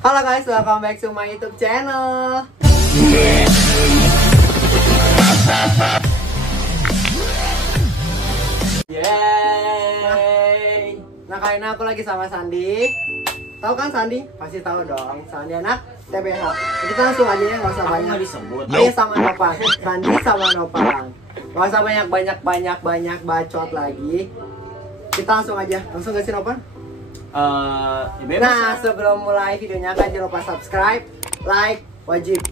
Halo guys, welcome back to my YouTube channel. Yeay. Nah kali ini aku lagi sama Sandi. Tahu kan Sandi? Pasti tahu dong. Sandi anak TBH. Kita langsung aja ya, nggak usah banyak. Nggak disebut. Iya sama Nopang. Sandi sama Nopang. Nggak usah banyak bacot lagi. Kita langsung aja. Langsung gak sih Nopang? Nah sebelum mulai videonya kan jangan lupa subscribe, like, wajib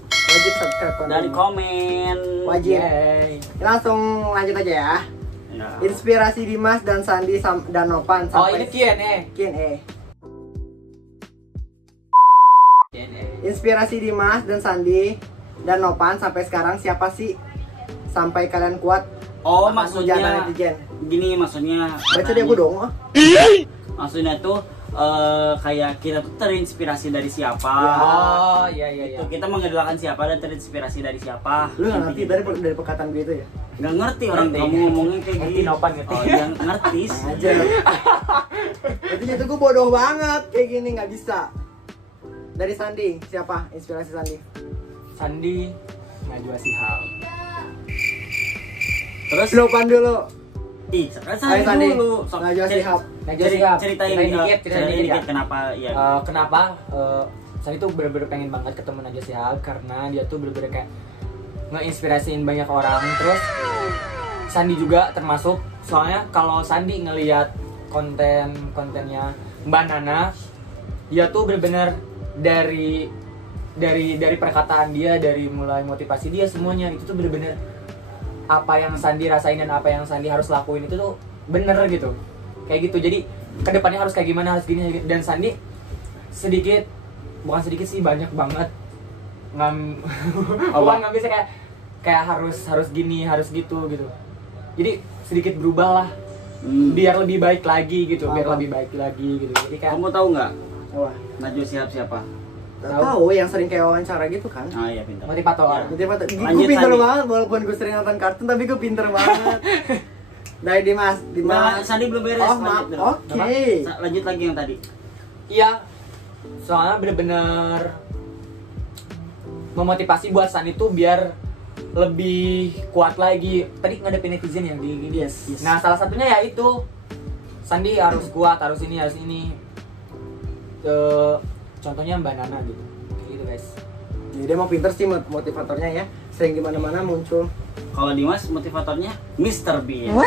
subscribe dari komen wajib. Yay. Langsung lanjut aja ya. Ya. Inspirasi Dimas dan Sandi dan Nopan Oh sampai ini Q&A. Inspirasi Dimas dan Sandi dan Nopan sampai sekarang siapa sih sampai kalian kuat? Oh akan maksudnya hujatan netizen? gini maksudnya. Baca dia aku dong. Maksudnya tuh kayak kita tuh terinspirasi dari siapa? Oh iya. Itu kita mengidolakan siapa dan terinspirasi dari siapa? Lu nggak ngerti dari perkataan gue itu ya? Nggak ngerti orang Ngerti. kamu ngomongin kayak Ngerti, gini. Nopan, ngerti. Oh yang ngerti. Aja. Berarti itu gue bodoh banget kayak gini nggak bisa. Dari Sandi siapa inspirasi Sandi? Sandi Najwa Shihab. Terus Nopan dulu. ih sekarang Ayo, saya Sandi. dulu. Sok, Najwa Shihab. Najwa Shihab. Ceritain Ceritain dikit ya. kenapa ya? Kenapa? Sandi tuh bener-bener pengen banget ketemu Najwa Shihab karena dia tuh bener-bener kayak ngeinspirasiin banyak orang. Terus Sandi juga termasuk, soalnya kalau Sandi ngelihat kontennya Mbak Nana, dia tuh bener-bener dari perkataan dia, dari mulai motivasi dia semuanya itu tuh bener-bener apa yang Sandi rasain dan apa yang Sandi harus lakuin itu tuh bener gitu, kayak gitu. Jadi kedepannya harus kayak gimana, harus gini. Dan Sandi bukan sedikit sih, banyak banget nggak bisa kayak harus gini, harus gitu. Jadi sedikit berubah lah, biar lebih baik lagi gitu, Jadi kayak Kamu tahu nggak Wah, Najwa Shihab siapa? tahu yang sering kayak wawancara gitu kan? Ah iya pintar. motivator. Gue Lanjut, pinter Sandi. banget walaupun gue sering nonton kartun tapi gue pinter banget. Dari Dimas. Nah, Sandi belum beres. Oh lanjut maaf. dulu. Oke. Lanjut lagi yang tadi. Iya, soalnya bener-bener memotivasi buat Sandi tuh biar lebih kuat lagi. Tadi ngadepin netizen yang di Yes. Nah salah satunya ya itu Sandi harus kuat, harus ini. Contohnya Mbak Nana gitu, kayak gitu guys. Jadi dia mau pinter sih motivatornya ya. Sering gimana-mana muncul. Kalau Dimas motivatornya Mr. Bean. Enggak,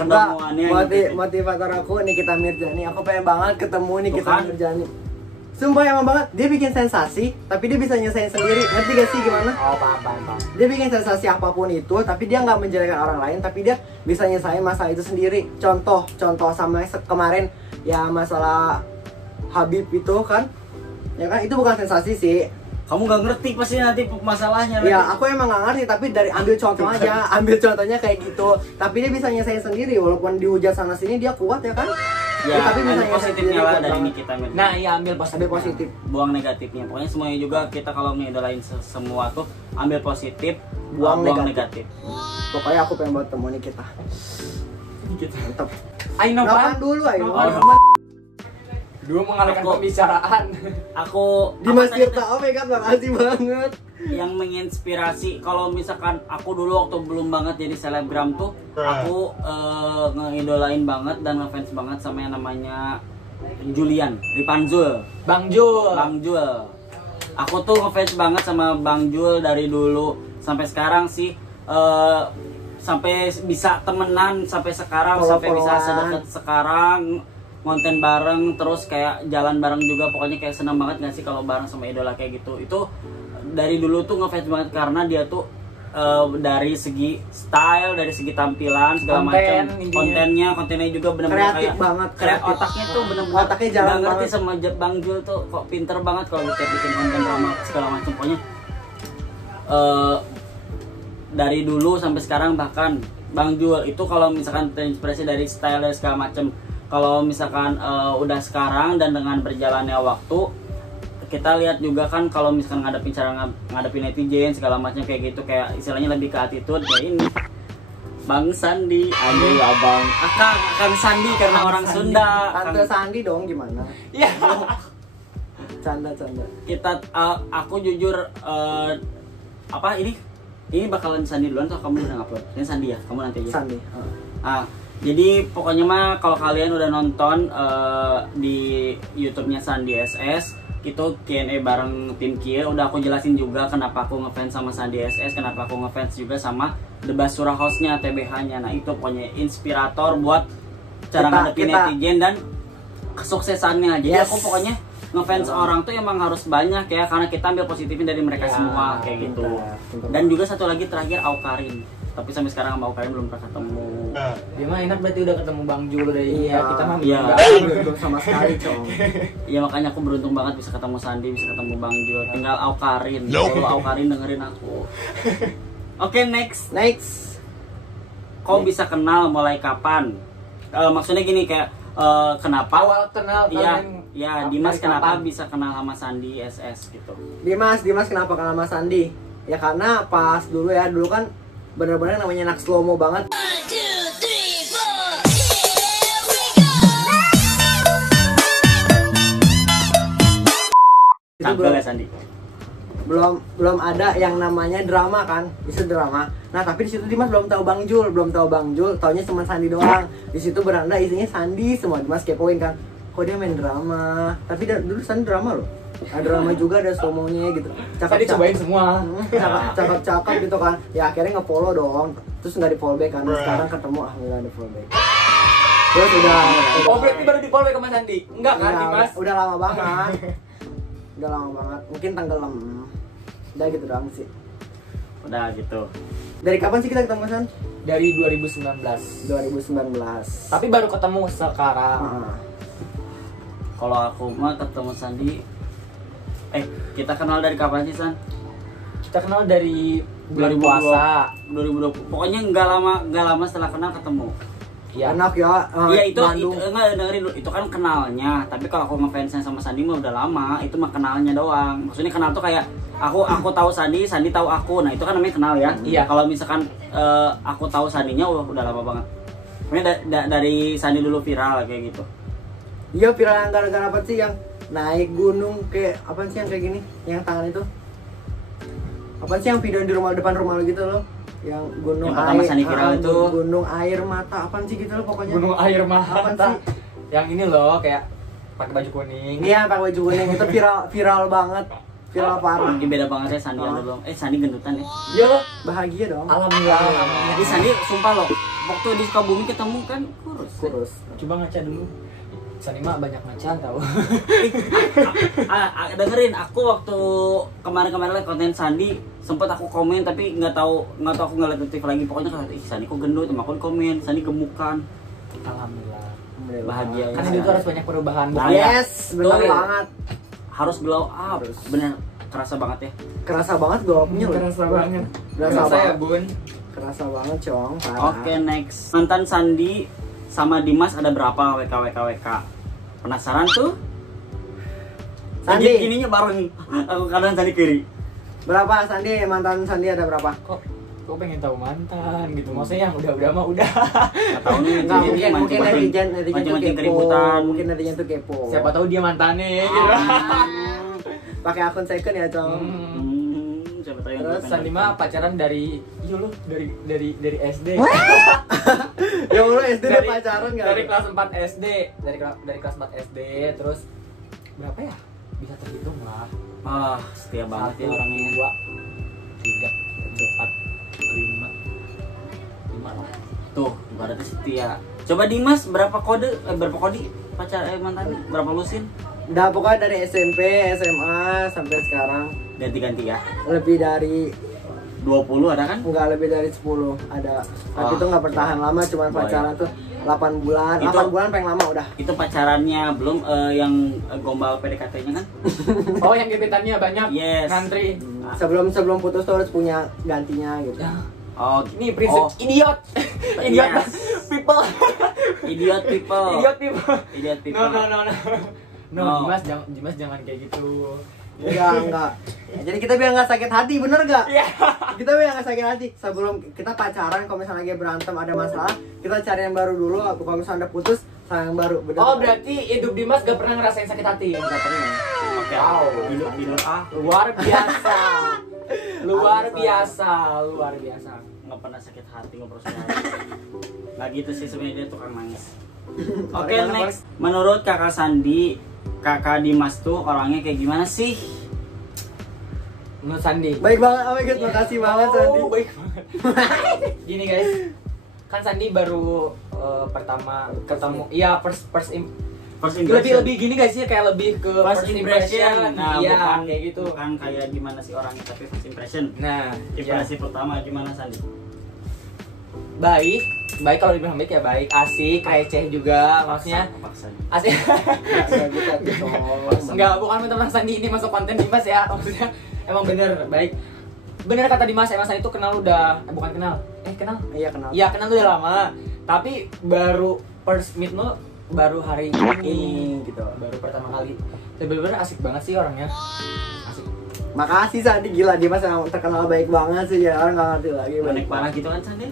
Ketemuannya gitu. motivator aku Nikita Mirzani. Aku pengen banget ketemu Nikita Bukan. Mirzani. Sumpah emang banget, dia bikin sensasi, tapi dia bisa nyelesain sendiri. Ngerti gak sih gimana? Oh paham. Dia bikin sensasi apapun itu, tapi dia nggak menjelekkan orang lain, tapi dia bisa nyelesain masalah itu sendiri. Contoh sama kemarin ya masalah Habib itu kan, ya kan itu bukan sensasi sih. Kamu nggak ngerti pasti nanti masalahnya. Ya aku emang nggak ngerti, tapi dari ambil contoh aja, ambil contohnya kayak gitu. Tapi dia bisa nyelesain sendiri, walaupun dihujat sana sini dia kuat ya kan. Ya, tapi bisa ambil nyelesain positifnya sendiri, lah kuat dari banget. Nikita Mirzani. Nah iya, ambil Positif. Buang negatifnya. Pokoknya semuanya juga kita kalau ngidolain semua tuh ambil positif, Buang buang negatif. negatif. Pokoknya aku pengen buat temu Nikita. Mantap. Ayo Nopan Nopan dulu ayo. Nopan. Nopan. Dua mengalihkan Aku- pembicaraan. Aku Dimas apa tadi Tirta, oh my god, makasih banget. yang menginspirasi. Kalau misalkan aku dulu waktu belum banget jadi selebgram tuh, aku ngeidolain banget dan ngefans banget sama yang namanya Julian Ripanzul. Bang Jul. Bang Jul. Aku tuh ngefans banget sama Bang Jul dari dulu sampai sekarang sih. Sampai bisa temenan sampai sekarang, sampai bisa sedekat sekarang, konten bareng, terus kayak jalan bareng juga. Pokoknya kayak senang banget gak sih kalau bareng sama idola kayak gitu. Itu dari dulu tuh ngefans banget karena dia tuh dari segi style, dari segi tampilan segala macam, kontennya juga benar-benar Kreatif kayak banget, kayak kreatif. otaknya tuh benar-benar Otaknya jalan nggak ngerti banget. sama Bang Jul tuh kok pinter banget kalau bisa bikin konten drama segala macam. Pokoknya dari dulu sampai sekarang. Bahkan Bang Jul itu kalau misalkan terinspirasi dari style dan segala macam. Kalau misalkan udah sekarang dan dengan berjalannya waktu, kita lihat juga kan kalau misalkan ngadepin cara ngadepin netizen segala macam kayak gitu, kayak istilahnya lebih ke attitude kayak ini. Bang Sandi, aduh abang, Akang Sandi karena orang Sunda. Tante Sandi dong gimana? Iya. Canda. Aku jujur apa ini bakalan Sandi duluan atau kamu udah ngupload? Ini Sandi ya, kamu nanti aja. Sandi. Jadi pokoknya mah kalau kalian udah nonton di YouTube-nya Sandi SS, itu Q&A bareng tim Kia, udah aku jelasin juga kenapa aku ngefans sama Sandi SS, kenapa aku ngefans juga sama The Basura House-nya, TBH-nya. Nah, itu pokoknya inspirator buat cara ngadepin netizen dan kesuksesannya. Jadi aku pokoknya ngefans orang tuh emang harus banyak ya, karena kita ambil positifnya dari mereka semua kayak gitu. Dan juga satu lagi terakhir Aukarin. Tapi sampai sekarang sama Aukarin belum pernah ketemu. Dia mah enak berarti udah ketemu Bang Jul dari kita mah belum sama sekali, Cong. Iya, makanya aku beruntung banget bisa ketemu Sandi, bisa ketemu Bang Jul. Tinggal Aukarin. Kalau Aukarin dengerin aku. Oke, next. Kau bisa kenal mulai kapan? Maksudnya gini kayak kenapa awal kenal kalian? Ya, Dimas kenapa bisa kenal sama Sandi SS gitu? Dimas kenapa kenal sama Sandi? Ya karena pas dulu kan bener-bener namanya anak slow-mo banget. 1, 2, 3, 4, here we go. Tampil ya Sandi? Belum ada yang namanya drama kan, bisa drama. Nah tapi di situ Dimas belum tahu Bang Jul, taunya cuma Sandi doang. Di situ beranda isinya Sandi semua. Dimas kepoin kan, kok dia main drama. Tapi dulu Sandi drama loh. Ada drama juga, ada slow-mo-nya gitu. Tadi cobain semua. Cakep gitu kan. Ya akhirnya nge-follow dong. Terus nggak di-follow back kan. Sekarang ketemu alhamdulillah di-follow back. Terus udah. Oh berarti baru di-follow back sama Sandi? Enggak kan Dimas? Udah lama banget. Mungkin tenggelam. Udah gitu doang sih. Udah gitu. Dari kapan sih kita ketemu San? Dari 2019. Tapi baru ketemu sekarang. Kalau aku mah ketemu Sandi, kita kenal dari kapan sih San? Kita kenal dari bulan puasa 2020. Pokoknya nggak lama setelah kenal ketemu. Iya. Enak ya. Iya itu enggak dengerin dulu. Itu kan kenalnya. Tapi kalau aku ngefansnya sama Sandi mah udah lama. Itu mah kenalnya doang. Maksudnya kenal tuh kayak aku tahu Sandi tahu aku. Nah itu kan namanya kenal ya. Iya. Kalau misalkan aku tahu Sandinya udah lama banget. Pokoknya dari Sandi dulu viral kayak gitu. Iya viral yang gara-gara apa sih yang naik gunung kayak apa sih yang kayak gini? Yang tangan itu? Apa sih yang video di depan rumah lo gitu loh? Yang gunung yang air Sandi viral itu gunung air mata apaan sih gitu loh pokoknya. Gunung air mata. Apaan sih? Yang ini loh kayak pakai baju kuning. Iya, pakai baju kuning itu viral banget. Viral parah. Ini beda banget ya Sandi yang dulu. Sandi gendutan ya. Iya loh, bahagia dong. Alhamdulillah. Jadi Sandi sumpah loh, waktu di Sukabumi ketemu kan kurus. Coba ngaca dulu. Sandi mah banyak ngaca tau. Dengerin, aku waktu kemarin liat konten Sandi sempet aku komen tapi nggak tahu aku nggak liat notif lagi. Pokoknya kata Sandi kok gendut, sama aku komen Sandi gemukan. Alhamdulillah. Bahagia ya. Karena itu harus banyak perubahan. Yes, benar banget. Harus glow up. Bener, kerasa banget ya. Kerasa banget glow up-nya loh. Kerasa banget. Kerasa ya, Bun. Kerasa banget, Cong. Oke, next. Mantan Sandi sama Dimas ada berapa WK? Penasaran tuh? Sandi gininya bareng. Aku kanan Sandi kiri. Berapa Sandi? Mantan Sandi ada berapa? Kok pengen tahu mantan gitu? Maksudnya yang udah mah udah. Enggak tahu nih. Mungkin netizen tuh kepo. Mungkin netizen tuh kepo. Siapa tahu dia mantannya gitu. Pakai akun second ya, Cong. Siapa tahu yang terus Sandi mah pacaran dari dari SD. Ya Allah, SD udah pacaran enggak? Dari kelas 4 SD. Dari kelas 4 SD terus berapa ya? Bisa terhitung lah. Setia banget ya orangnya. 2 3 4 5 lah. Tuh, ibaratnya setia. Coba Dimas berapa kode pacar mantannya? Berapa lusin? Udah pokoknya dari SMP, SMA sampai sekarang. Ganti-ganti ya. Lebih dari 20 ada kan? Enggak, lebih dari 10 ada. Tapi itu nggak bertahan lama, cuma pacaran tuh 8 bulan. 8 bulan paling lama udah. Itu pacarannya, belum yang gombal PDKT-nya kan? Oh, yang gebetannya banyak. Yes. Ngantri. Sebelum putus tuh harus punya gantinya gitu. Oh, ini prinsip idiot. Idiot people. Idiot people. No, Dimas jangan kayak gitu. Enggak. Jadi kita biar nggak sakit hati, bener nggak? Iya. Kita biar nggak sakit hati. Sebelum kita pacaran, kalau misalnya lagi berantem ada masalah, kita cari yang baru dulu. Kalau misalnya udah putus, cari yang baru. Bener, Oh, berarti hidup Dimas gak pernah ngerasain sakit hati? Nggak pernah. Oke, Wow. Tidur Luar biasa. Luar biasa. nggak pernah sakit hati ngobrol sama orang. Nggak gitu sih sebenarnya, dia tukang nangis. Oke, next. Menurut kakak Sandi, kakak Dimas tuh orangnya kayak gimana sih? Menurut Sandi. Baik banget, oh my god, makasih banget Sandi. Baik banget. Gini guys, kan Sandi baru pertama ketemu, iya first impression. lebih gini guys ya, kayak lebih ke First impression. Nah, iya bukan kayak gitu. Bukan kayak gimana sih orangnya, tapi first impression. Nah, Impresi pertama gimana Sandi? baik kalau dibilang baik ya baik, asik, receh juga, maksudnya Paksa. asik. Gitu. Enggak, bukan teman Sandi ini masuk konten Dimas ya, maksudnya emang bener baik. Bener kata Dimas, emang Sandi itu kenal udah bukan kenal. Kenal? Iya kenal. Iya, kenal udah lama. Tapi baru first meet lo baru hari ini gitu. Baru pertama kali. Dan bener-bener asik banget sih orangnya. Asik. Makasih Sandi, gila dia mas yang terkenal baik banget sih ya, orang nggak ngerti lagi. Menek parah gitu kan Sandi?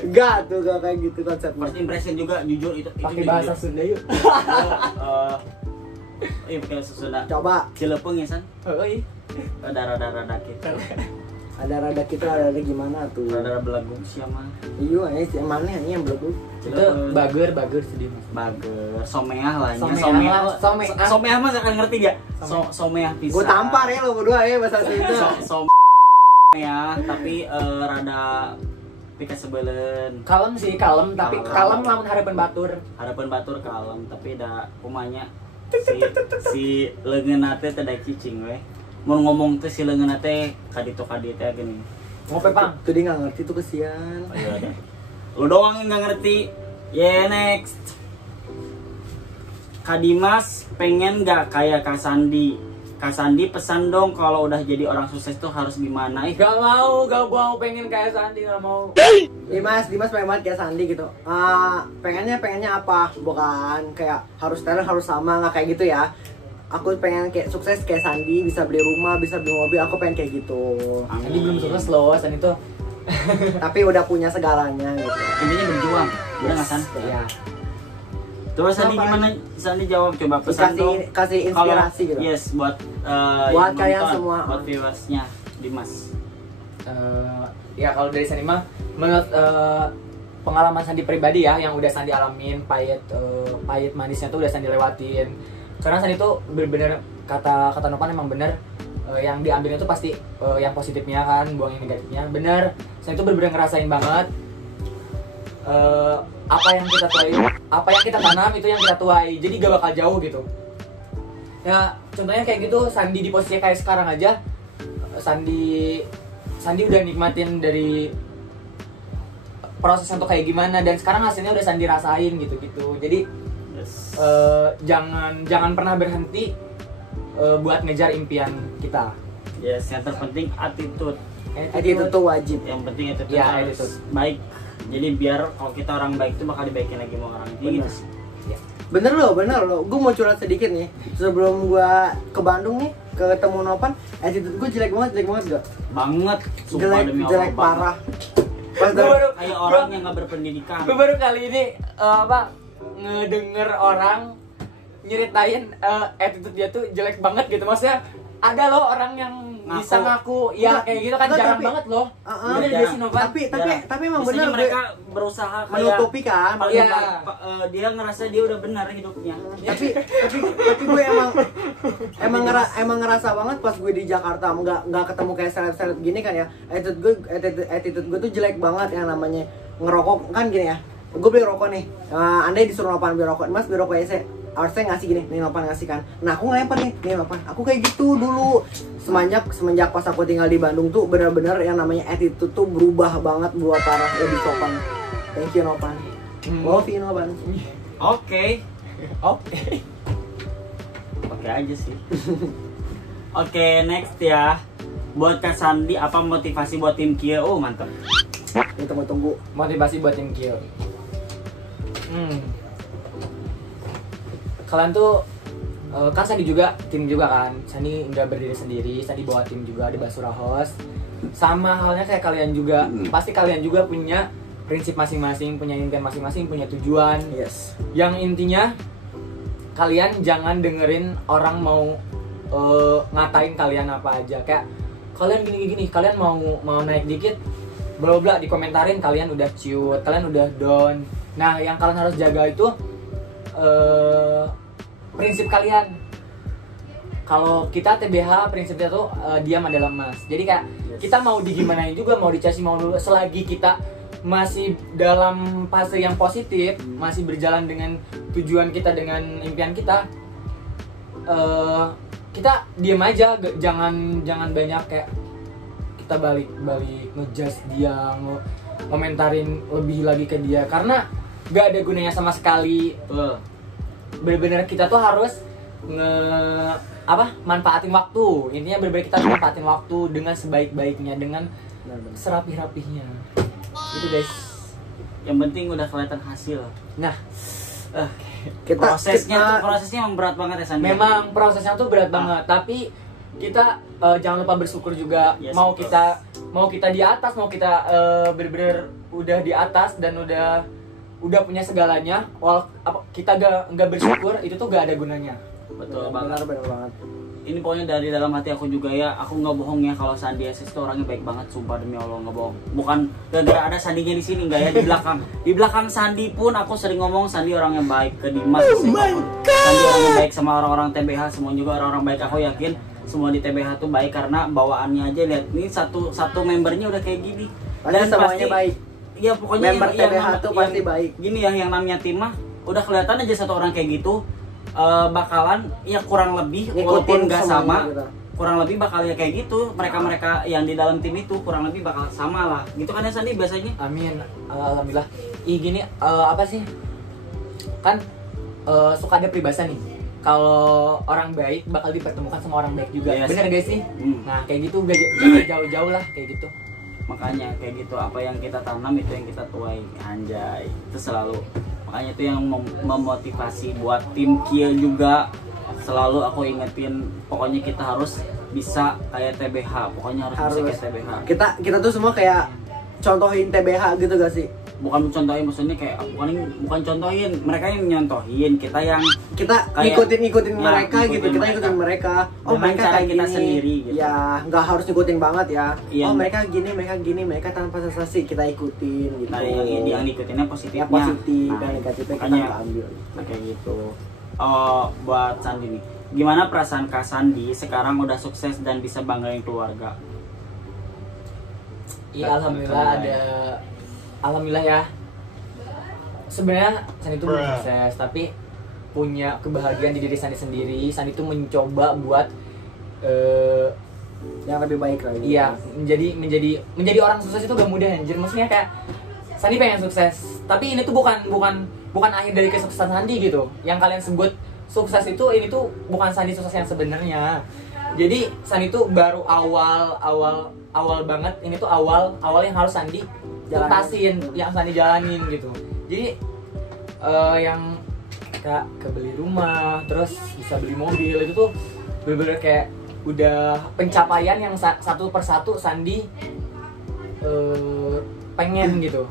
Enggak tuh, gak kayak gitu konsepnya. First impression juga jujur itu Pakai bahasa Sunda yuk. Iya pakai bahasa Sunda. Coba, Cilepeng ya San? Oh iya. Darah-darah gitu. ada kita ada gimana tuh? Darah-darah belagu siapa? Iya, yang mana ini yang belum? Itu bager sedih Mas. Bager, someah lah nya. Someah Someah mah gak ngerti gak? Someah pisah. Gue tampar ya lo berdua ya bahasa Sunda. Ya, tapi rada pika sebelen. Kalem sih, tapi kalem lamun harapan batur. Harapan batur kalem, tapi da kumanya si leungeunna teh teh da cicing we. Mun ngomong teh si leungeunna teh kaditu gini. Ngope Pang. Tuh dia nggak ngerti tuh, kesian. Oh iya dah. Lu doang yang nggak ngerti. Next. Kak Dimas pengen gak kayak Kak Sandi? Kak Sandi pesan dong kalau udah jadi orang sukses tuh harus gimana? Gak mau pengen kayak Sandi, gak mau. Dimas pengen banget kayak Sandi gitu. Pengennya apa? Bukan kayak harus talent harus sama, nggak kayak gitu ya. Aku pengen kayak sukses kayak Sandi, bisa beli rumah, bisa beli mobil. Aku pengen kayak gitu. Sandi belum sukses loh, Sandi tuh. Tapi udah punya segalanya gitu. Intinya berjuang. Udah nggak San? Iya. Terus Sandi gimana? Sandi jawab, coba pesan dong. Kasih inspirasi gitu. Yes, buat buat yang kalian nonton, semua. buat viewersnya Dimas. Ya kalau dari Sandi mah, menurut pengalaman Sandi pribadi ya, yang udah Sandi alamin, pahit manisnya tuh udah Sandi lewatin. Karena Sandi tuh bener-bener kata Nopan emang bener, yang diambilnya tuh pasti yang positifnya kan, buang yang negatifnya. Bener, Sandi tuh bener-bener ngerasain banget apa yang kita tuai, apa yang kita tanam itu yang kita tuai, jadi gak bakal jauh gitu. Ya contohnya kayak gitu, Sandi di posisi kayak sekarang aja, Sandi udah nikmatin dari prosesnya tuh kayak gimana, dan sekarang hasilnya udah Sandi rasain gitu. Jadi Yes. jangan pernah berhenti buat ngejar impian kita. Yes, yang terpenting attitude. Itu tuh wajib. Yang penting attitude Ya, harus attitude. baik. Jadi biar kalau kita orang baik itu bakal dibaikin lagi sama orang. Jadi gitu sih. Bener loh. Gue mau curhat sedikit nih. Sebelum gue ke Bandung nih, ketemu Nopan, attitude gue jelek banget gak? Banget. Sumpah demi Allah, Jelek banget. parah. Pas Kayak orang yang gak berpendidikan. Gue baru kali ini ngedenger orang nyeritain attitude dia tuh jelek banget gitu. Maksudnya ada loh orang yang bisa ngaku ya kayak gitu kan, jarang banget loh. Bener jarang. sih Novan. Tapi emang Biasanya bener mereka berusaha kayak menutupi kan. paling Iya. dia ngerasa dia udah benar hidupnya. tapi gue emang ngerasa banget pas gue di Jakarta nggak ketemu kayak seleb gini kan ya. Attitude gue tuh jelek banget, yang namanya ngerokok kan gini ya. Gue beli rokok nih, andai disuruh Nopan beli rokok, Mas beli rokok ya, harusnya ngasih gini, nih Nopan ngasih kan. Nah aku ngelempar nih Nopan, aku kayak gitu dulu. Semenjak pas aku tinggal di Bandung tuh bener-bener yang namanya attitude tuh berubah banget, buat parah, lebih sopan. Thank you Nopan. Love you Nopan. Oke aja sih. Oke, next ya. Buat Kak Sandi, apa motivasi buat tim Kia? Oh mantap. Ini tunggu. Motivasi buat tim Kio. Kalian tuh kan Sandi juga tim juga kan. Sandi nggak berdiri sendiri, Sandi bawa tim juga di Basura Host. Sama halnya kayak kalian juga, pasti kalian juga punya prinsip masing-masing, punya impian masing-masing, punya tujuan. Yes. Yang intinya kalian jangan dengerin orang mau ngatain kalian apa aja, kayak kalian gini, kalian mau naik dikit bla bla dikomentarin kalian udah ciut, kalian udah down. Nah yang kalian harus jaga itu prinsip kalian. Kalau kita TBH prinsipnya tuh diam adalah emas. Jadi kayak kita mau digimanain juga, mau dikasih mau dulu, selagi kita masih dalam fase yang positif, masih berjalan dengan tujuan kita, dengan impian kita, kita diam aja, jangan banyak kayak kita balik ngejudge dia, ngomentarin lebih lagi ke dia, karena gak ada gunanya sama sekali. Bener-bener kita tuh harus manfaatin waktu. Intinya bener-bener kita harus manfaatin waktu dengan sebaik-baiknya, dengan serapih-rapihnya. Gitu guys. Yang penting udah kelihatan hasil. Nah, prosesnya emang berat banget ya Sandi. Memang prosesnya tuh berat banget, tapi kita jangan lupa bersyukur juga. Yes, mau kita di atas, mau kita bener-bener udah di atas dan udah punya segalanya, kita nggak bersyukur, itu tuh gak ada gunanya. Betul banget. Benar banget. Ini pokoknya dari dalam hati aku juga ya, aku nggak bohong ya kalau Sandi Asis itu orangnya baik banget, sumpah demi Allah nggak bohong. Bukan gara-gara ada Sandinya di sini, nggak ya, di belakang Sandi pun aku sering ngomong Sandi orangnya baik ke Dimas. Sandi orangnya baik sama orang-orang TBH, semua juga orang-orang baik. Aku yakin semua di TBH tuh baik karena bawaannya aja. Lihat ini satu membernya udah kayak gini. Dan semuanya baik. Iya pokoknya member TBH tuh pasti baik. Gini ya, yang namanya Timah udah kelihatan aja satu orang kayak gitu. Bakalan ya kurang lebih walaupun nggak sama gitu. Kurang lebih bakal ya kayak gitu, mereka yang di dalam tim itu kurang lebih bakal sama lah gitu kan ya Sandi biasanya. Amin, alhamdulillah. Gini apa sih kan suka ada peribahasa nih, kalau orang baik bakal dipertemukan sama orang baik juga. Yes. Bener gak sih? Nah kayak gitu, jauh-jauh lah kayak gitu. Makanya kayak gitu, apa yang kita tanam itu yang kita tuai, anjay. Itu selalu, makanya itu yang memotivasi buat tim Kia juga. Selalu aku ingetin, pokoknya kita harus bisa kayak TBH, pokoknya harus bisa kayak TBH. Kita tuh semua kayak contohin TBH gitu gak sih? Bukan contohin, maksudnya kayak bukan contohin, mereka yang nyontohin, kita ngikutin mereka gitu, kita ikutin mereka. Oh mereka kayak kita gini, sendiri gitu. Ya nggak harus ngikutin banget ya. Iya. Oh mereka gini, mereka tanpa sensasi, kita ikutin gitu. Nah yang ikutinnya positifnya. Positif, nah, dan negatifnya kita makanya, nggak ambil. Nah, kayak gitu. Buat Sandi nih, gimana perasaan Kak Sandi sekarang udah sukses dan bisa banggain keluarga? Iya alhamdulillah ya. Sebenarnya Sandi itu belum sukses, tapi punya kebahagiaan di diri Sandi sendiri. Sandi itu mencoba buat yang lebih baik lagi. Iya, menjadi orang sukses itu gak mudah anjir. Maksudnya kayak Sandi pengen sukses, tapi ini tuh bukan akhir dari kesuksesan Sandi gitu. Yang kalian sebut sukses itu, ini tuh bukan Sandi sukses yang sebenarnya. Jadi Sandi tuh baru awal banget. Ini tuh awal yang harus Sandi tuntasin, yang Sandi jalanin gitu. Jadi yang kayak kebeli rumah, terus bisa beli mobil, itu tuh bener-bener kayak udah pencapaian yang satu persatu Sandi pengen gitu.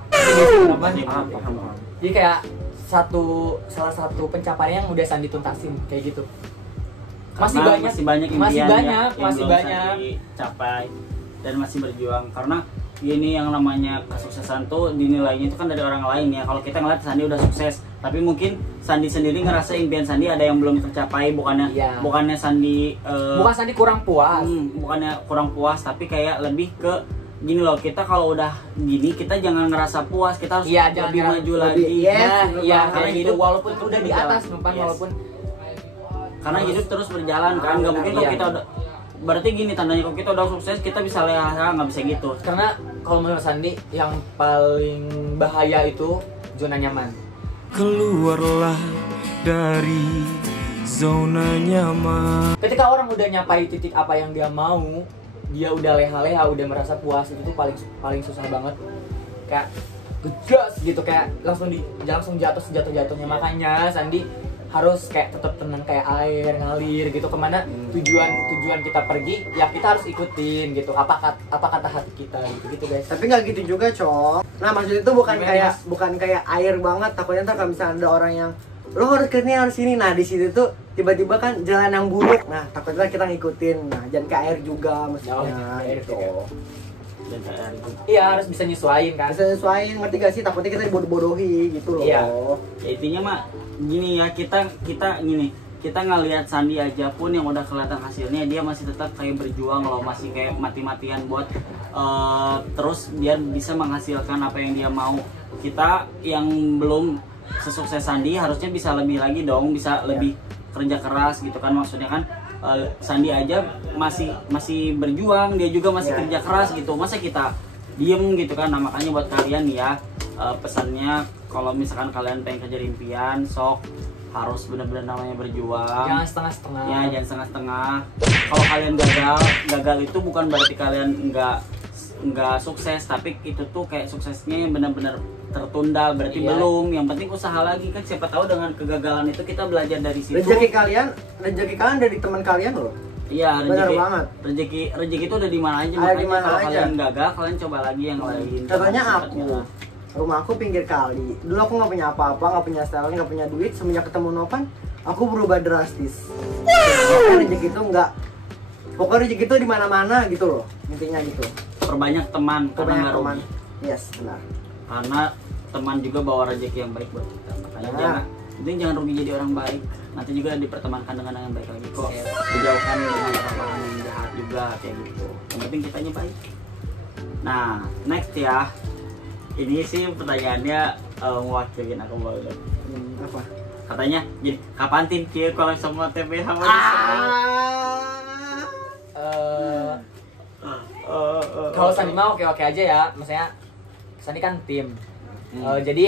Jadi kayak salah satu pencapaian yang udah Sandi tuntasin kayak gitu. Masih banyak impian yang belum Sandi capai dan masih berjuang, karena ini yang namanya kesuksesan tuh dinilainya itu kan dari orang lain ya. Kalau kita ngeliat Sandi udah sukses, tapi mungkin Sandi sendiri ngerasa impian Sandi ada yang belum tercapai, bukannya Sandi bukan Sandi kurang puas. Bukannya kurang puas, tapi kayak lebih ke gini loh, kita kalau udah gini kita jangan ngerasa puas, kita harus lebih maju lagi. Karena hidup walaupun udah di atas walaupun karena hidup terus berjalan kan, nggak mungkin kalau kita udah, berarti gini tandanya kalau kita udah sukses kita bisa leha, nggak bisa gitu. Karena kalau menurut Sandi yang paling bahaya itu zona nyaman. Keluarlah dari zona nyaman. Ketika orang udah nyapai titik apa yang dia mau, dia udah leha-leha, udah merasa puas, itu tuh paling susah banget. Kayak gejas gitu, kayak langsung jatuhnya. Makanya Sandi harus kayak tetap tenang kayak air ngalir gitu, kemana tujuan kita pergi ya kita harus ikutin gitu, apa kata hati kita gitu guys. Tapi nggak gitu juga Cok. Nah maksud itu bukan kayak air banget, takutnya ntar kalau misalnya ada orang yang lo harus ke sini harus sini. Nah di situ tuh tiba-tiba kan jalan yang buruk, nah takutnya kita ngikutin. Nah jangan ke air juga maksudnya jangan ke air gitu. juga. Dan kayak itu. Iya harus bisa nyesuaiin kan. Bisa sesuaiin, ngerti gak sih? Takutnya kita dibodoh-bodohi gitu loh. Iya. Ya intinya mah gini ya, kita gini, kita ngelihat Sandi aja pun yang udah kelihatan hasilnya, dia masih tetap kayak berjuang loh, masih kayak mati-matian buat terus biar bisa menghasilkan apa yang dia mau. Kita yang belum sesukses Sandi harusnya bisa lebih lagi dong, bisa lebih kerja keras gitu kan, maksudnya kan Sandi aja masih berjuang, dia juga masih kerja keras gitu, masa kita diem gitu kan. Nah makanya buat kalian ya, pesannya kalau misalkan kalian pengen kejar impian, sok harus benar-benar namanya berjuang, Jangan setengah-setengah. ya jangan setengah-setengah. Kalau kalian gagal itu bukan berarti kalian nggak sukses, tapi itu tuh kayak suksesnya yang benar-benar tertunda, berarti Iya. belum. Yang penting usaha lagi kan, siapa tahu dengan kegagalan itu kita belajar dari situ. Rezeki kalian dari teman kalian loh. Iya, Benar banget. rezeki itu ada di mana aja. Ada Makanya di mana kalau aja. kalian gagal, kalian coba lagi yang lain. Contohnya Jangan aku, sempat rumah aku pinggir kali. Dulu aku nggak punya apa-apa, nggak punya style, nggak punya duit. Semenjak ketemu Novan, aku berubah drastis. Pokoknya rezeki itu pokoknya rezeki itu di mana-mana gitu loh, intinya gitu. perbanyak teman karena Kebanyakan nggak teman. rugi. Yes, benar. Karena teman juga bawa rezeki yang baik buat kita. Makanya jangan rugi jadi orang baik. Nanti juga dipertemankan dengan yang baik lagi kok. Dijauhkan dengan orang-orang yang jahat juga kayak gitu. Yang penting kitanya baik. Nah, next ya. Ini sih pertanyaannya mewakilin aku banget. Apa? Katanya, jadi kapan tim Q kalau semua TBH mau Kalau Sandi mah oke-oke aja ya, maksudnya Sandi kan tim. Jadi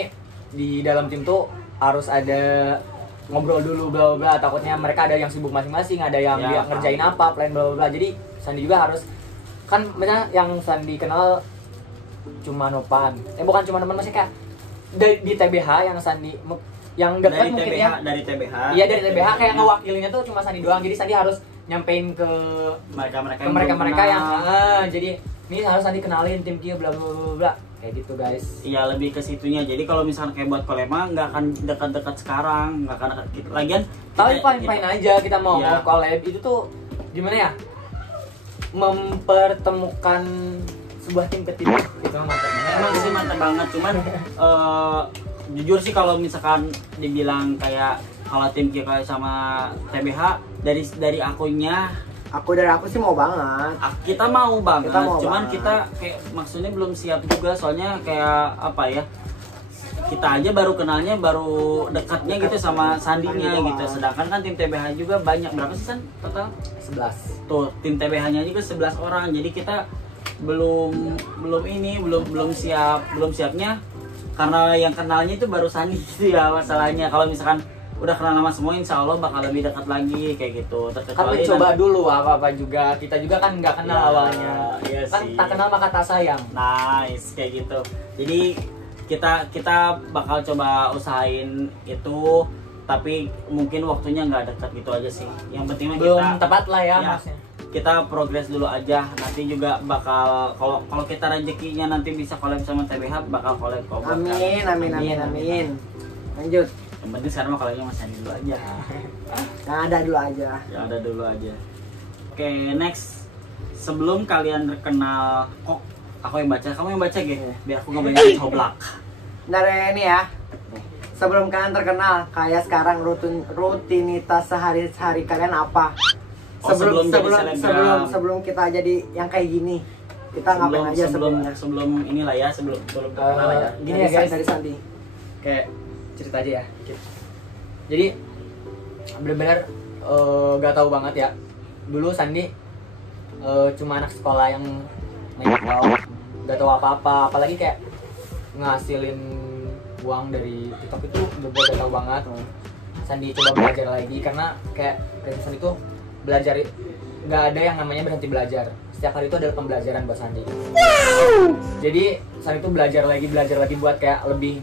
di dalam tim tuh harus ada ngobrol dulu bla bla bla, takutnya mereka ada yang sibuk masing-masing, ada yang Ya, dia ngerjain apa, plan bla bla bla. Jadi Sandi juga harus kan, maksudnya yang Sandi kenal cuma Nopan. Bukan cuma Nopan, maksudnya kayak di TBH yang Sandi yang dekat dari mungkin TBH, ya. dari TBH. Iya dari TBH kayak ngewakilinnya tuh cuma Sandi doang. Jadi Sandi harus nyampein ke mereka yang jadi ini harus Sandi kenalin tim Q bla bla bla bla kayak gitu guys. Iya, lebih ke situnya. Jadi kalau misalkan kayak buat kolema nggak akan dekat-dekat sekarang, nggak akan dekat kita. Lagian Tapi fine aja kita mau Iya. collab itu tuh gimana ya? Mempertemukan sebuah tim ke tim itu mantap banget. emang sih mantap banget. Cuman jujur sih kalau misalkan dibilang kayak kalau tim kita sama TBH dari akunya, Dari aku sih mau banget. kita mau banget. Kita mau Cuman banget. kita kayak maksudnya belum siap juga, soalnya kayak apa ya? Kita aja baru kenalnya, baru dekatnya gitu sama Sandinya Sandi gitu. doang. Sedangkan kan tim TBH juga banyak, berapa sih San total? 11. Tuh tim TBH-nya juga 11 orang. Jadi kita belum siapnya karena yang kenalnya itu baru Sandi gitu ya masalahnya. Kalau misalkan udah kenal nama semua, insya Allah bakal lebih dekat lagi kayak gitu. Kan Terkecuali mencoba nanti- dulu apa juga. Kita juga kan nggak kenal Ya, awalnya. iya Kan sih. tak kenal maka tak sayang. Nice kayak gitu. Jadi kita bakal coba usahain itu, tapi mungkin waktunya nggak dekat gitu aja sih. Yang penting mah Belum kita tepat lah ya, ya, maksudnya. kita progres dulu aja. Nanti juga bakal kalau kita rezekinya nanti bisa collab sama TBH, bakal collab kok buat Amin, kalian. amin. Lanjut. Yang penting sekarang mah kalau masih dulu aja. Yang ada dulu aja. Yang ada dulu aja. Oke, next. Sebelum kalian kenal, kok aku yang baca, kamu yang baca gitu, biar aku nggak banyak coblak. Dari ini ya. Sebelum kalian terkenal, kayak sekarang rutinitas sehari-hari kalian apa? Oh, sebelum jadi selebgram. sebelum kita jadi yang kayak gini, kita ngapain aja sebelumnya? sebelum inilah ya, sebelum terkenal ya. Gini ya guys, dari Sandi. kayak cerita aja ya. Jadi benar-benar gak tahu banget ya. Dulu Sandi cuma anak sekolah yang gak tahu apa-apa, apalagi kayak ngasilin uang dari TikTok itu bener-bener gak tahu banget. Sandi coba belajar lagi karena kayak Sandi itu belajar, nggak ada yang namanya berhenti belajar. Setiap hari itu adalah pembelajaran buat Sandi. Jadi Sandi itu belajar lagi buat kayak lebih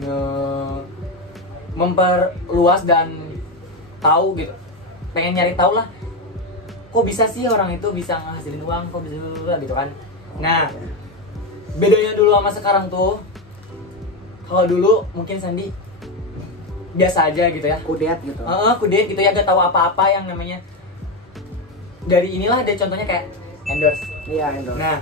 memperluas dan tahu gitu. Pengen nyari tahu lah. Kok bisa sih orang itu bisa ngasilin uang, kok bisa gitu kan. Nah, bedanya dulu sama sekarang tuh, kalau dulu mungkin Sandi biasa aja gitu ya. Kudet gitu. Kudet gitu ya, gak tahu apa-apa yang namanya. Dari inilah ada contohnya kayak endorse. Iya, endorse. Nah,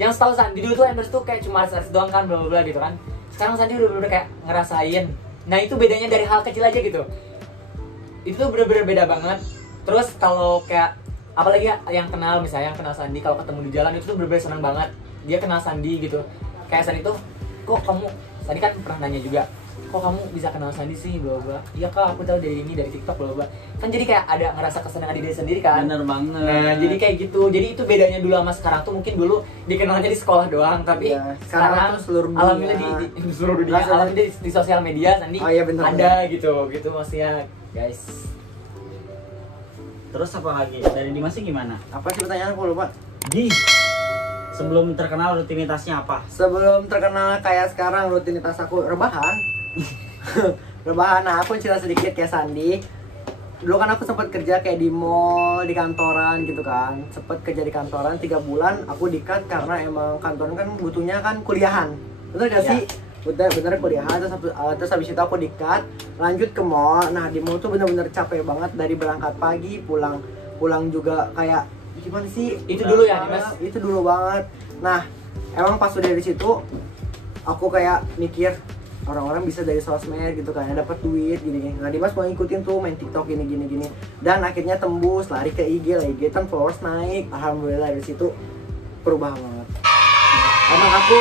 yang setahu Sandi dulu tuh endorse tuh kayak cuma artis doang kan, bla bla bla gitu kan. Sekarang Sandi udah bener kayak ngerasain. Nah itu bedanya dari hal kecil aja gitu. Itu tuh bener-bener beda banget. Terus kalau kayak apalagi ya yang kenal, misalnya yang kenal Sandi, kalau ketemu di jalan itu tuh bener-bener seneng banget. Dia kenal Sandi gitu. Kayak Sandi tuh, kok kamu, Sandi kan pernah nanya juga, kok kamu bisa kenal Sandi sih, bla bla. Iya kak, aku tahu dari ini, dari TikTok, bla bla. Kan jadi kayak ada ngerasa kesenangan di diri sendiri kan. Bener banget. Nah, jadi kayak gitu. Jadi itu bedanya dulu sama sekarang tuh, mungkin dulu dikenalnya di sekolah doang, tapi Iya, sekarang tuh seluruh dunia. alhamdulillah di seluruh dunia, alhamdulillah di sosial media Sandi Oh, iya, bener, ada gitu maksudnya, guys. Terus apa lagi? Dari Dimas sih gimana? Apa sih pertanyaan aku lupa? Di sebelum terkenal rutinitasnya apa? Sebelum terkenal kayak sekarang, rutinitas aku rebahan. Rebahan. Nah, aku cerita sedikit kayak Sandi. Dulu kan aku sempat kerja kayak di mall, di kantoran gitu kan. Sempat kerja di kantoran 3 bulan, aku di-cut karena emang kantoran kan butuhnya kan kuliahan. Bener gak Ya. sih? Bener kuliahan, terus habis itu aku di-cut, lanjut ke mall. Nah, di mall tuh bener-bener capek banget dari berangkat pagi, pulang juga kayak gimana sih? Itu dulu ya, Dimas? Itu dulu banget. Nah, emang pas udah di situ aku kayak mikir orang-orang bisa dari sosmed gitu kan, dapat duit gini-gini. Nah, Dimas mau ngikutin tuh main TikTok gini. Dan akhirnya tembus, lari ke IG, kan followers naik. Alhamdulillah dari situ berubah banget. Emang aku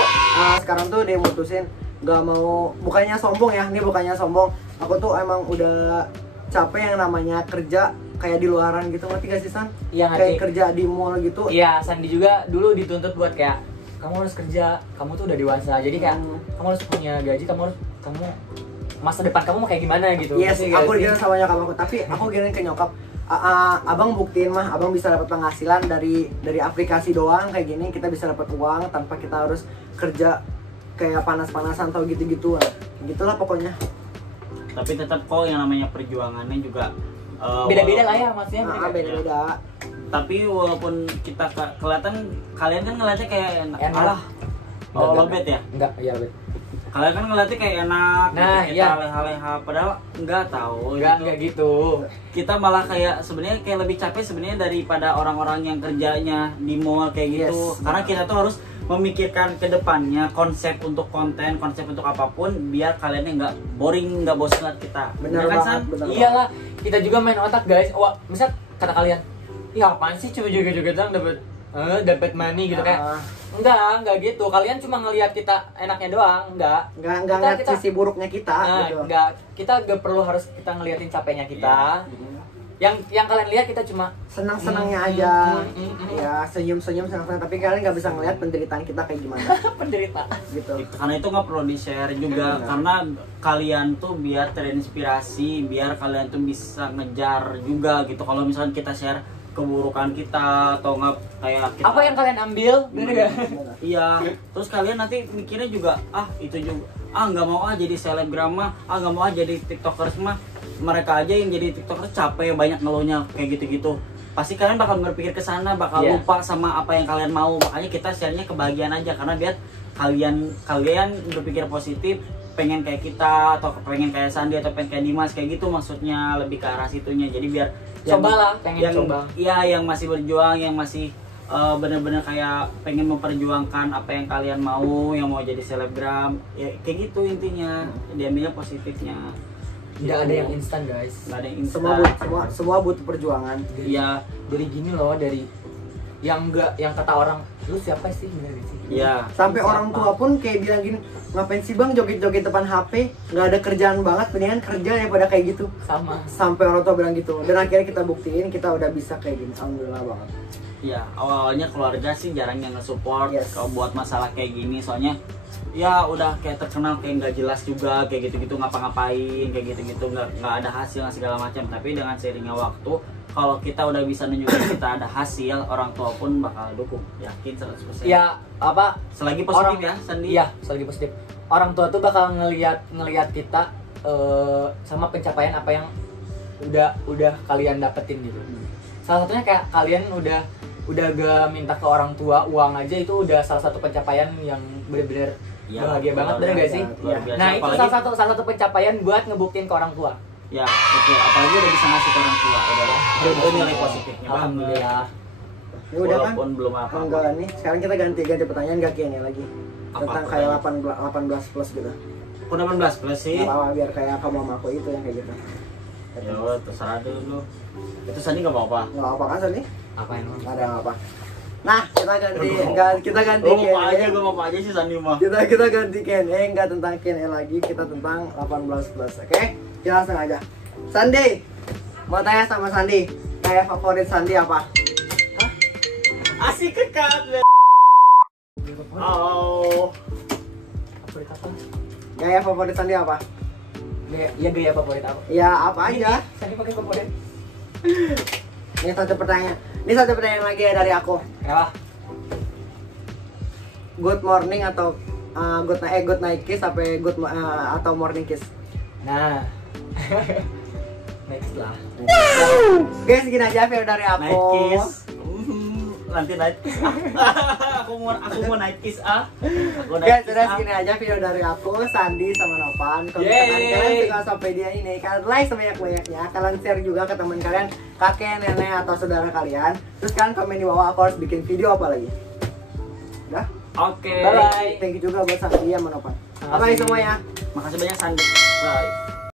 sekarang tuh dia mutusin nggak mau, bukannya sombong ya, ini bukannya sombong. Aku tuh emang udah capek yang namanya kerja kayak di luaran gitu, ngerti gak sih San? Iya, ngerti. Kayak kerja di mall gitu. Iya, Sandi juga dulu dituntut buat kayak kamu harus kerja, kamu tuh udah dewasa, jadi kayak kamu harus punya gaji, kamu masa depan kamu mau kayak gimana gitu. Yes, Ngerti aku gak sih? dibilang sama nyokap aku, tapi aku gini ke nyokap, abang buktiin mah, abang bisa dapat penghasilan dari aplikasi doang kayak gini, kita bisa dapat uang tanpa kita harus kerja kayak panas-panasan atau gitu-gituan. Gitulah pokoknya. Tapi tetap kok yang namanya perjuangannya juga Beda-beda lah ya maksudnya. Beda-beda. Tapi walaupun kita kelihatan, kalian kan ngeliatnya kayak Enak. alah, Enggak, lobet ya. Enggak, iya bet. Kalian kan ngeliatnya kayak enak, Nah, gitu, iya. kita leha-leha, padahal enggak tahu. Enggak gitu. Kita malah kayak sebenarnya kayak lebih capek sebenarnya daripada orang-orang yang kerjanya di mall kayak gitu. Yes. Karena kita tuh harus memikirkan ke depannya konsep untuk konten, konsep untuk apapun biar kaliannya nggak boring, nggak bosan liat kita. Bener kan, banget, San? bener. Iyalah, kita juga main otak guys. Wah, misal kata kalian, ya apaan sih cuma joget-joget doang dapat money gitu kayak. Enggak gitu. Kalian cuma ngelihat kita enaknya doang, enggak. Nggak Kita- ngeliat kita- sisi buruknya kita Nah, gitu. enggak, kita gak perlu harus kita ngeliatin capeknya kita. Yang kalian lihat kita cuma Senang-senangnya Hmm, aja. hmm. Ya, senyum-senyum senang-senang, tapi kalian nggak bisa ngeliat penderitaan kita kayak gimana penderita. gitu. Karena itu nggak perlu di-share juga, Benar. karena kalian tuh biar terinspirasi, biar kalian tuh bisa ngejar juga gitu. Kalau misalkan kita share keburukan kita atau nggak kayak kita Apa yang kalian ambil? Bener gak? iya, terus kalian nanti mikirnya juga itu juga nggak mau jadi selebgram mah, nggak mau jadi tiktokers mah. Mereka aja yang jadi tiktokers capek, banyak ngeluhnya kayak gitu-gitu. Pasti kalian bakal berpikir ke sana, bakal Iya. lupa sama apa yang kalian mau. Makanya kita share-nya kebahagiaan aja, karena biar kalian berpikir positif, pengen kayak kita atau pengen kayak Sandi atau pengen kayak Dimas kayak gitu, maksudnya lebih ke arah situnya. Jadi biar Cobalah, pengen coba. Iya, yang masih berjuang, yang masih bener-bener kayak pengen memperjuangkan apa yang kalian mau, yang mau jadi selebgram, ya kayak gitu intinya. Diambilnya positifnya. Nggak ada yang instan guys. Nggak ada yang instan. Semua butuh perjuangan. Iya, Dari gini loh, dari yang kata orang, lu siapa sih bener sih? iya. Sampai Siapa? orang tua pun kayak bilang gini, ngapain sih bang joget-joget depan HP, nggak ada kerjaan banget, mendingan kerja daripada kayak gitu. Sama. Sampai orang tua bilang gitu, dan akhirnya kita buktiin kita udah bisa kayak gini. Alhamdulillah banget. Iya, awalnya keluarga sih jarang yang nge-support Yes. kalau buat masalah kayak gini, soalnya ya udah kayak terkenal kayak nggak jelas juga, kayak gitu-gitu ngapa-ngapain, kayak gitu-gitu nggak ada hasil segala macam. Tapi dengan seiringnya waktu, kalau kita udah bisa nunjukin kita ada hasil, orang tua pun bakal dukung, yakin 100%. Ya apa? Selagi positif orang- ya, Sandi. Iya, selagi positif. Orang tua tuh bakal ngelihat kita sama pencapaian apa yang udah kalian dapetin gitu. Salah satunya kayak kalian udah gak minta ke orang tua uang aja, itu udah salah satu pencapaian yang bener-bener Iya, Bahagia banget, luar bener gak biasa, sih? luar biasa. Nah itu Apalagi- salah satu pencapaian buat ngebuktiin ke orang tua. Ya, betul. Apalagi udah bisa ngasih ke orang tua. Itu nilai positifnya banget. Alhamdulillah. Ini udah kan? Walaupun belum apa-apa. Enggak nih. Sekarang kita ganti pertanyaan gak kayaknya lagi. Tentang kayak 18 plus gitu. Aku 18 plus sih. Gak apa-apa biar kayak kamu sama aku itu yang kayak gitu. Ya udah, terserah dulu. Itu Sandi nggak mau apa? Nggak apa kan Sani? Apa yang Nggak ada yang apa. Nah, kita ganti Gue mau apa aja, Q&A. gue mau apa aja sih Sandi mah. Kita ganti Q&A, nggak tentang Q&A lagi, kita tentang 18 plus. Oke? Kita langsung aja. Sandi, mau tanya sama Sandi, kayak favorit Sandi apa? Asik kekat. Oh. Favorit apa? Gaya favorit Sandi apa? Iya gaya favorit apa? Ya apa aja. Sandi pakai favorit. Ini satu pertanyaan lagi ya dari aku. Ya. Good morning atau good night kiss sampai atau morning kiss? Nah. Next lah. Guys, segini aja video dari aku. Night kiss. Nanti night kiss. aku mau night kiss ah. Aku Guys, night kiss udah ah. segini aja video dari aku, Sandi sama Novan. Kalau Yeay. misalkan kalian suka sampai dia ini, kalian like sebanyak-banyaknya. Kalian share juga ke teman kalian, kakek, nenek, atau saudara kalian. Terus kalian komen di bawah, aku harus bikin video apa lagi. Udah? Oke. Bye bye. Thank you juga buat Sandi sama Novan. Bye-bye semuanya. Makasih banyak Sandi. Bye.